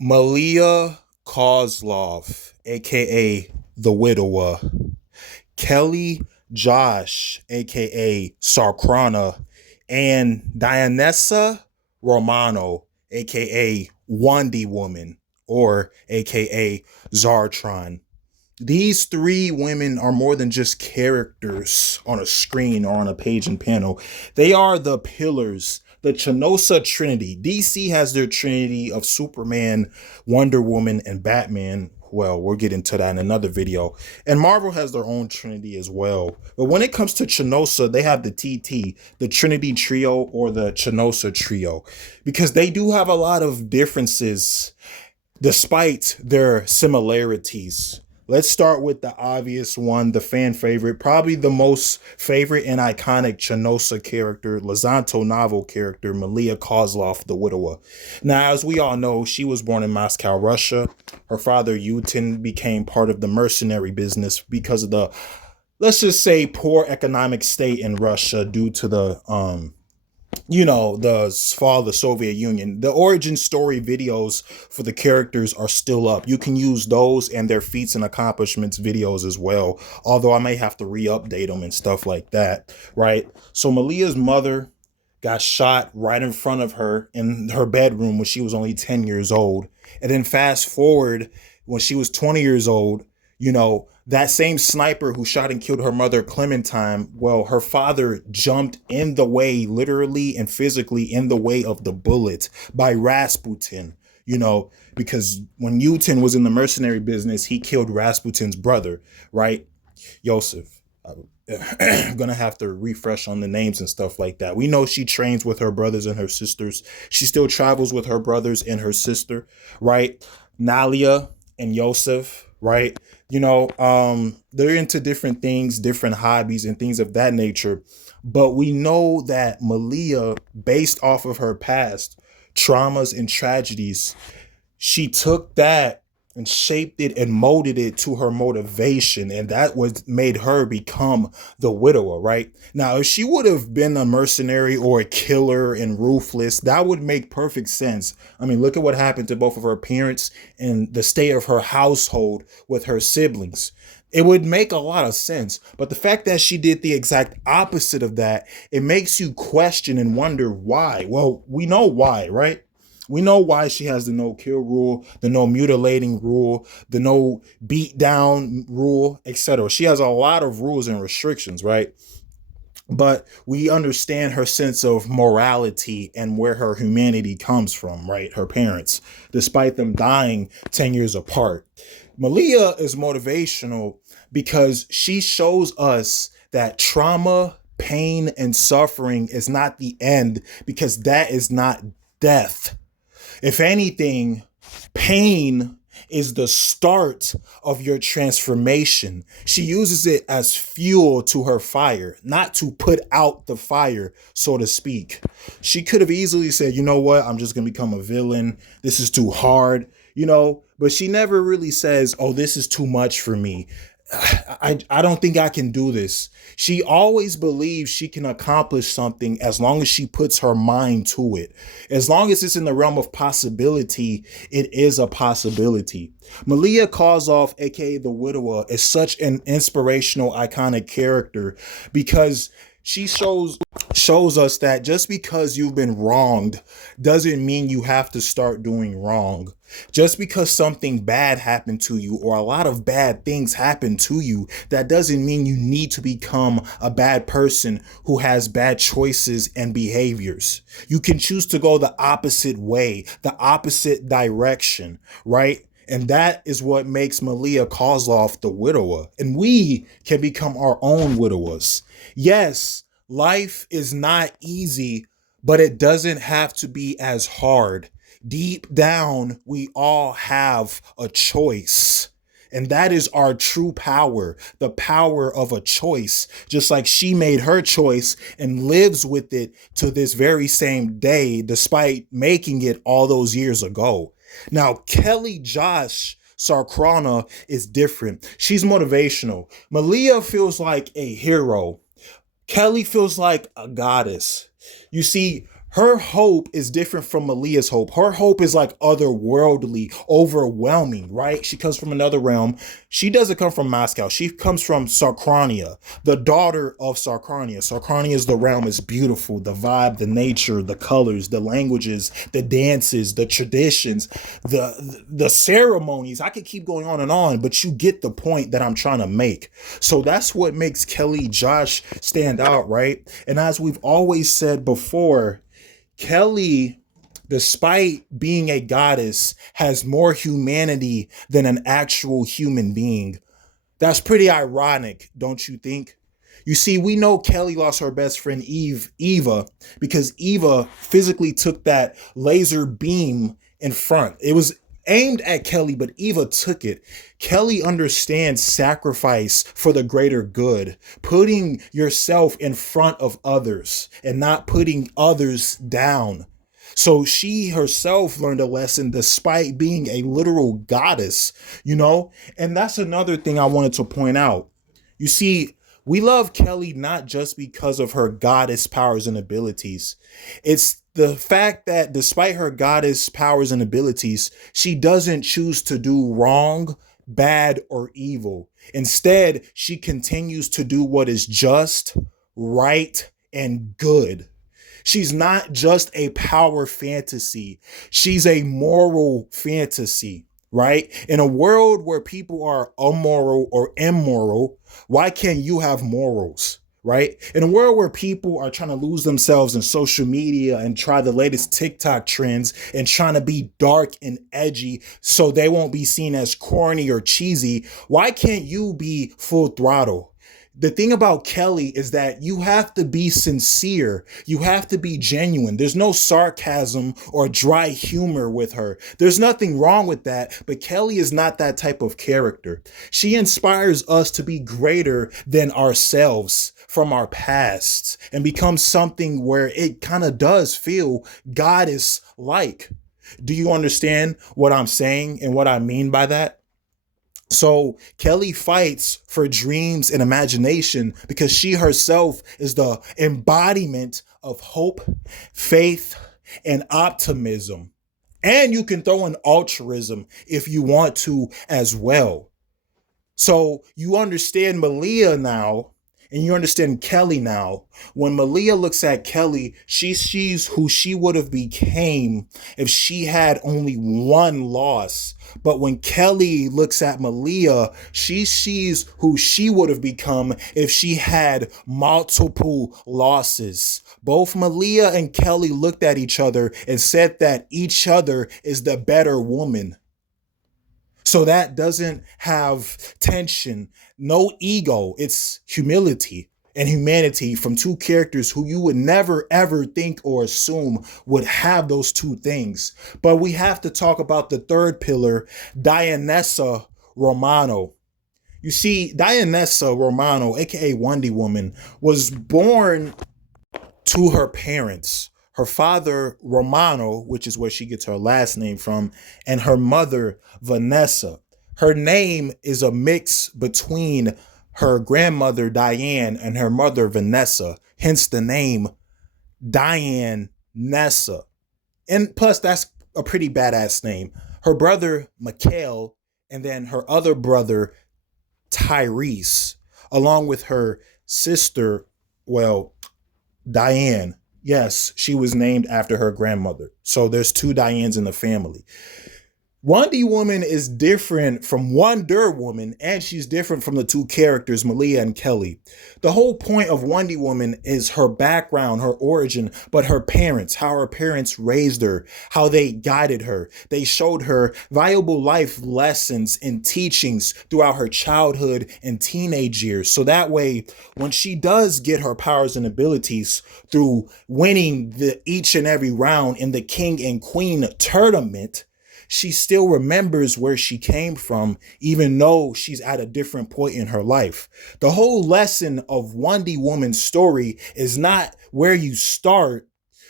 Malia Kozlov, aka the Widowa, Kelly Josh, aka Sarcrona, and Dianessa Romano, aka Wondy Woman, or aka Zartron. These three women are more than just characters on a screen or on a page and panel. They are the pillars, the Chanosa Trinity. DC has their Trinity of Superman, Wonder Woman, and Batman. Well, we'll get into that in another video. And Marvel has their own Trinity as well. But when it comes to Chanosa, they have the TT, the Trinity Trio, or the Chanosa Trio, because they do have a lot of differences despite their similarities. Let's start with the obvious one, the fan favorite, probably the most favorite and iconic Chanosa character, LuZanto novel character, Malia Kozlov, the Widowa. Now, as we all know, she was born in Moscow, Russia. Her father, Yutin, became part of the mercenary business because of the, let's just say, poor economic state in Russia due to the fall of the Soviet Union. The origin story videos for the characters are still up. You can use those and their feats and accomplishments videos as well, although I may have to re-update them and stuff like that, right? So Malia's mother got shot right in front of her in her bedroom when she was only 10 years old. And then fast forward when she was 20 years old, that same sniper who shot and killed her mother, Clementine, well, her father jumped in the way, literally and physically in the way of the bullet by Rasputin, because when Yutin was in the mercenary business, he killed Rasputin's brother, right? Yosef. I'm going to have to refresh on the names and stuff like that. We know she trains with her brothers and her sisters. She still travels with her brothers and her sister, right? Nalia and Yosef, right? They're into different things, different hobbies and things of that nature. But we know that Malia, based off of her past traumas and tragedies, she took that and shaped it and molded it to her motivation. And that was made her become the widower, right? Now, if she would have been a mercenary or a killer and ruthless, that would make perfect sense. I mean, look at what happened to both of her parents and the state of her household with her siblings. It would make a lot of sense. But the fact that she did the exact opposite of that, it makes you question and wonder why. Well, we know why, right? We know why she has the no kill rule, the no mutilating rule, the no beat down rule, etc. She has a lot of rules and restrictions, right? But we understand her sense of morality and where her humanity comes from, right? Her parents, despite them dying 10 years apart. Malia is motivational because she shows us that trauma, pain, and suffering is not the end, because that is not death. If anything, pain is the start of your transformation. She uses it as fuel to her fire, not to put out the fire, so to speak. She could have easily said, you know what, I'm just going to become a villain. This is too hard, but she never really says, oh, this is too much for me. I don't think I can do this. She always believes she can accomplish something as long as she puts her mind to it. As long as it's in the realm of possibility, it is a possibility. Malia Kozlov, aka the Widowa, is such an inspirational, iconic character because she shows us that just because you've been wronged doesn't mean you have to start doing wrong. Just because something bad happened to you or a lot of bad things happen to you, that doesn't mean you need to become a bad person who has bad choices and behaviors. You can choose to go the opposite way, the opposite direction, right? And that is what makes Malia Kozlov the widower. And we can become our own widowers. Yes, life is not easy, but it doesn't have to be as hard. Deep down, we all have a choice. And that is our true power, the power of a choice, just like she made her choice and lives with it to this very same day, despite making it all those years ago. Now, Kelly Josh Sarcrona is different. She's motivational. Malia feels like a hero. Kelly feels like a goddess. You see, Her hope is different from Malia's hope. Her hope is like otherworldly, overwhelming, right? She comes from another realm. She doesn't come from Moscow. She comes from Sarcronia, the daughter of Sarcronia. Sarcronia is the realm. It's beautiful. The vibe, the nature, the colors, the languages, the dances, the traditions, the ceremonies. I could keep going on, but you get the point that I'm trying to make. So that's what makes Kelly Josh stand out, right? And as we've always said before, Kelly, despite being a goddess, has more humanity than an actual human being. That's pretty ironic, don't you think? You see, we know Kelly lost her best friend Eva, because Eva physically took that laser beam in front. It was aimed at Kelly, but Eva took it. Kelly understands sacrifice for the greater good, putting yourself in front of others and not putting others down. So she herself learned a lesson despite being a literal goddess, you know? And that's another thing I wanted to point out. You see, we love Kelly not just because of her goddess powers and abilities. It's the fact that despite her goddess powers and abilities, she doesn't choose to do wrong, bad, or evil. Instead, she continues to do what is just, right, and good. She's not just a power fantasy. She's a moral fantasy, right? In a world where people are immoral or immoral, why can't you have morals, right? In a world where people are trying to lose themselves in social media and try the latest TikTok trends and trying to be dark and edgy so they won't be seen as corny or cheesy, why can't you be full throttle? The thing about Kelly is that you have to be sincere. You have to be genuine. There's no sarcasm or dry humor with her. There's nothing wrong with that, but Kelly is not that type of character. She inspires us to be greater than ourselves from our past and become something where it kind of does feel goddess-like. Do you understand what I'm saying and what I mean by that? So Kelly fights for dreams and imagination because she herself is the embodiment of hope, faith, and optimism. And you can throw in altruism if you want to as well. So you understand Malia now, and you understand Kelly now. When Malia looks at Kelly, she sees who she would have became if she had only one loss. But when Kelly looks at Malia, she sees who she would have become if she had multiple losses. Both Malia and Kelly looked at each other and said that each other is the better woman. So that doesn't have tension, no ego. It's humility and humanity from two characters who you would never ever think or assume would have those two things. But we have to talk about the third pillar, Dianessa Romano. You see, Dianessa Romano, aka Wondy Woman, was born to her parents. Her father, Romano, which is where she gets her last name from, and her mother, Vanessa. Her name is a mix between her grandmother, Diane, and her mother, Vanessa, hence the name Diane Nessa. And plus, that's a pretty badass name. Her brother, Mikhail, and then her other brother, Tyrese, along with her sister, Diane. Yes, she was named after her grandmother. So there's two Dianes in the family. Wondy Woman is different from Wonder Woman, and she's different from the two characters, Malia and Kelly. The whole point of Wondy Woman is her background, her origin, but her parents, how her parents raised her, how they guided her. They showed her valuable life lessons and teachings throughout her childhood and teenage years. So that way, when she does get her powers and abilities through winning each and every round in the King and Queen tournament, she still remembers where she came from, even though she's at a different point in her life. The whole lesson of Wondy Woman's story is not where you start,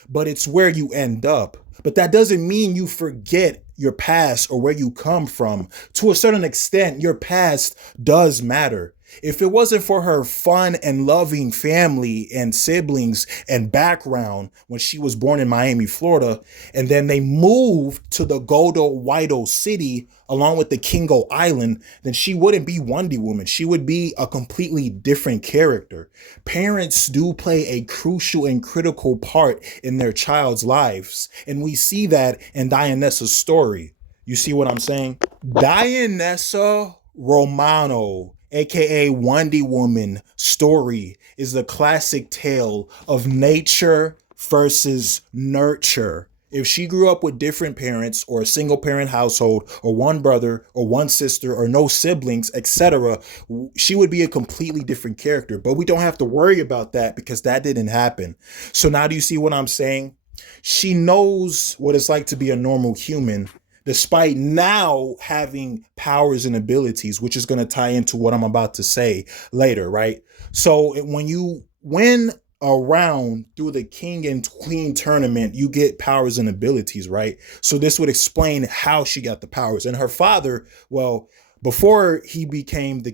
but it's where you end up. But that doesn't mean you forget your past or where you come from. To a certain extent, your past does matter. If it wasn't for her fun and loving family and siblings and background when she was born in Miami, Florida, and then they moved to the Widowa city along with the Kingo Island, then she wouldn't be Wondy Woman. She would be a completely different character. Parents do play a crucial and critical part in their child's lives, and we see that in Dianessa's story. You see what I'm saying? Dianessa Romano, aka Wondy Woman story, is a classic tale of nature versus nurture. If she grew up with different parents or a single parent household or one brother or one sister or no siblings, etc., she would be a completely different character. But we don't have to worry about that because that didn't happen. So now do you see what I'm saying? She knows what it's like to be a normal human despite now having powers and abilities, which is going to tie into what I'm about to say later, right? So when you win a round through the king and queen tournament, you get powers and abilities, right? So this would explain how she got the powers. And her father, well, before he became the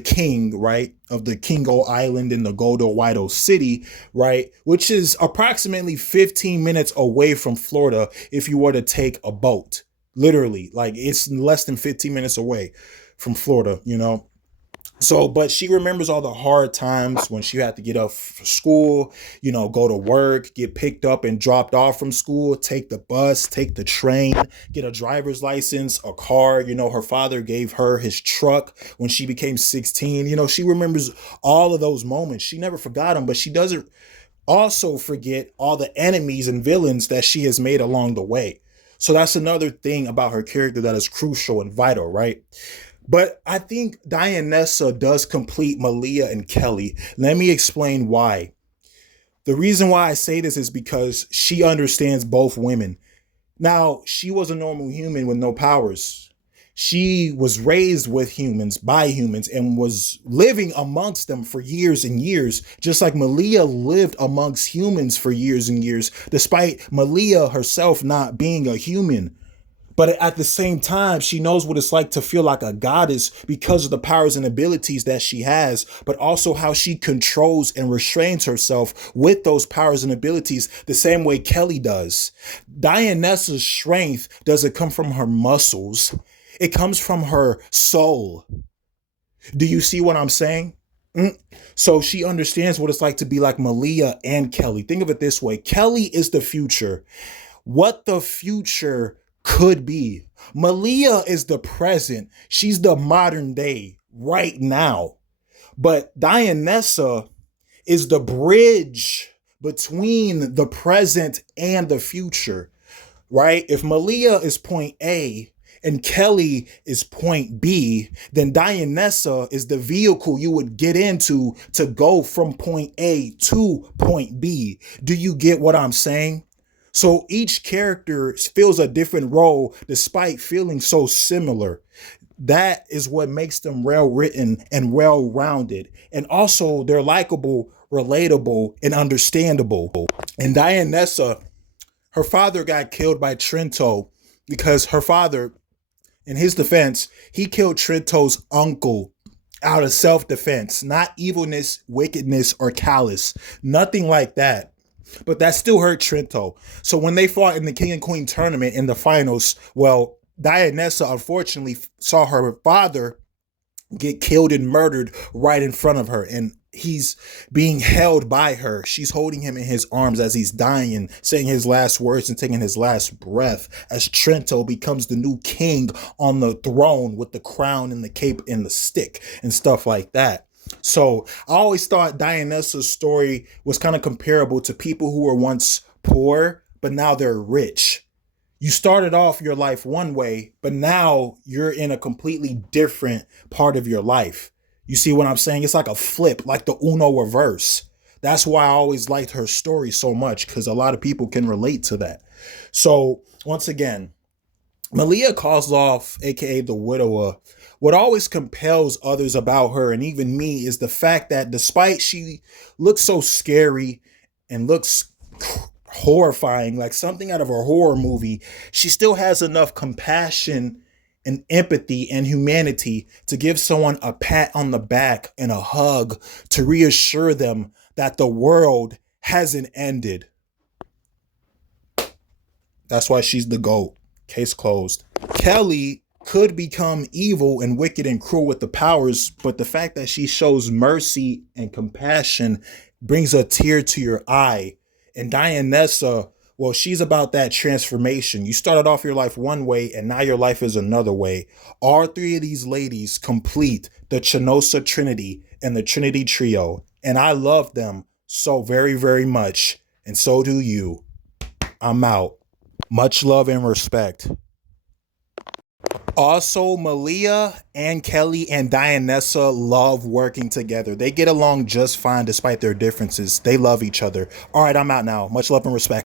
king, right, of the Kingo Island in the Widowa city, right, which is approximately 15 minutes away from Florida if you were to take a boat. Literally, like it's less than 15 minutes away from Florida, you know. So, but she remembers all the hard times when she had to get up for school, you know, go to work, get picked up and dropped off from school, take the bus, take the train, get a driver's license, a car. You know, her father gave her his truck when she became 16. You know, she remembers all of those moments. She never forgot them, but she doesn't also forget all the enemies and villains that she has made along the way. So that's another thing about her character that is crucial and vital, right? But I think Dianessa does complete Malia and Kelly. Let me explain why. The reason why I say this is because she understands both women. Now, she was a normal human with no powers. She was raised with humans, by humans, and was living amongst them for years and years, just like Malia lived amongst humans for years and years, despite Malia herself not being a human. But at the same time, she knows what it's like to feel like a goddess because of the powers and abilities that she has, but also how she controls and restrains herself with those powers and abilities the same way Kelly does. Dianessa's strength doesn't come from her muscles. It comes from her soul. Do you see what I'm saying? So she understands what it's like to be like Malia and Kelly. Think of it this way. Kelly is the future. What the future could be. Malia is the present. She's the modern day right now. But Dianessa is the bridge between the present and the future, right? If Malia is point A and Kelly is point B, then Dianessa is the vehicle you would get into to go from point A to point B. Do you get what I'm saying? So each character fills a different role despite feeling so similar. That is what makes them well written and well rounded. And also they're likable, relatable, and understandable. And Dianessa, her father got killed by Trento because her father, in his defense, he killed Trento's uncle out of self-defense, not evilness, wickedness, or callous. Nothing like that. But that still hurt Trento. So when they fought in the King and Queen tournament in the finals, well, Dianessa unfortunately saw her father get killed and murdered right in front of her. And he's being held by her. She's holding him in his arms as he's dying, saying his last words and taking his last breath as Trento becomes the new king on the throne with the crown and the cape and the stick and stuff like that. So I always thought Dianessa's story was kind of comparable to people who were once poor, but now they're rich. You started off your life one way, but now you're in a completely different part of your life. You see what I'm saying? It's like a flip, like the Uno reverse. That's why I always liked her story so much, because a lot of people can relate to that. So once again, Malia Kozlov, aka the Widowa, what always compels others about her, and even me, is the fact that despite she looks so scary and looks horrifying, like something out of a horror movie, she still has enough compassion and empathy and humanity, to give someone a pat on the back and a hug to reassure them that the world hasn't ended. That's why she's the GOAT. Case closed. Kelly could become evil and wicked and cruel with the powers, but the fact that she shows mercy and compassion brings a tear to your eye. And Dianessa, well, she's about that transformation. You started off your life one way, and now your life is another way. All three of these ladies complete the Chanosa Trinity and the Trinity Trio, and I love them so very, very much, and so do you. I'm out. Much love and respect. Also, Malia and Kelly and Dianessa love working together. They get along just fine despite their differences. They love each other. All right, I'm out now. Much love and respect.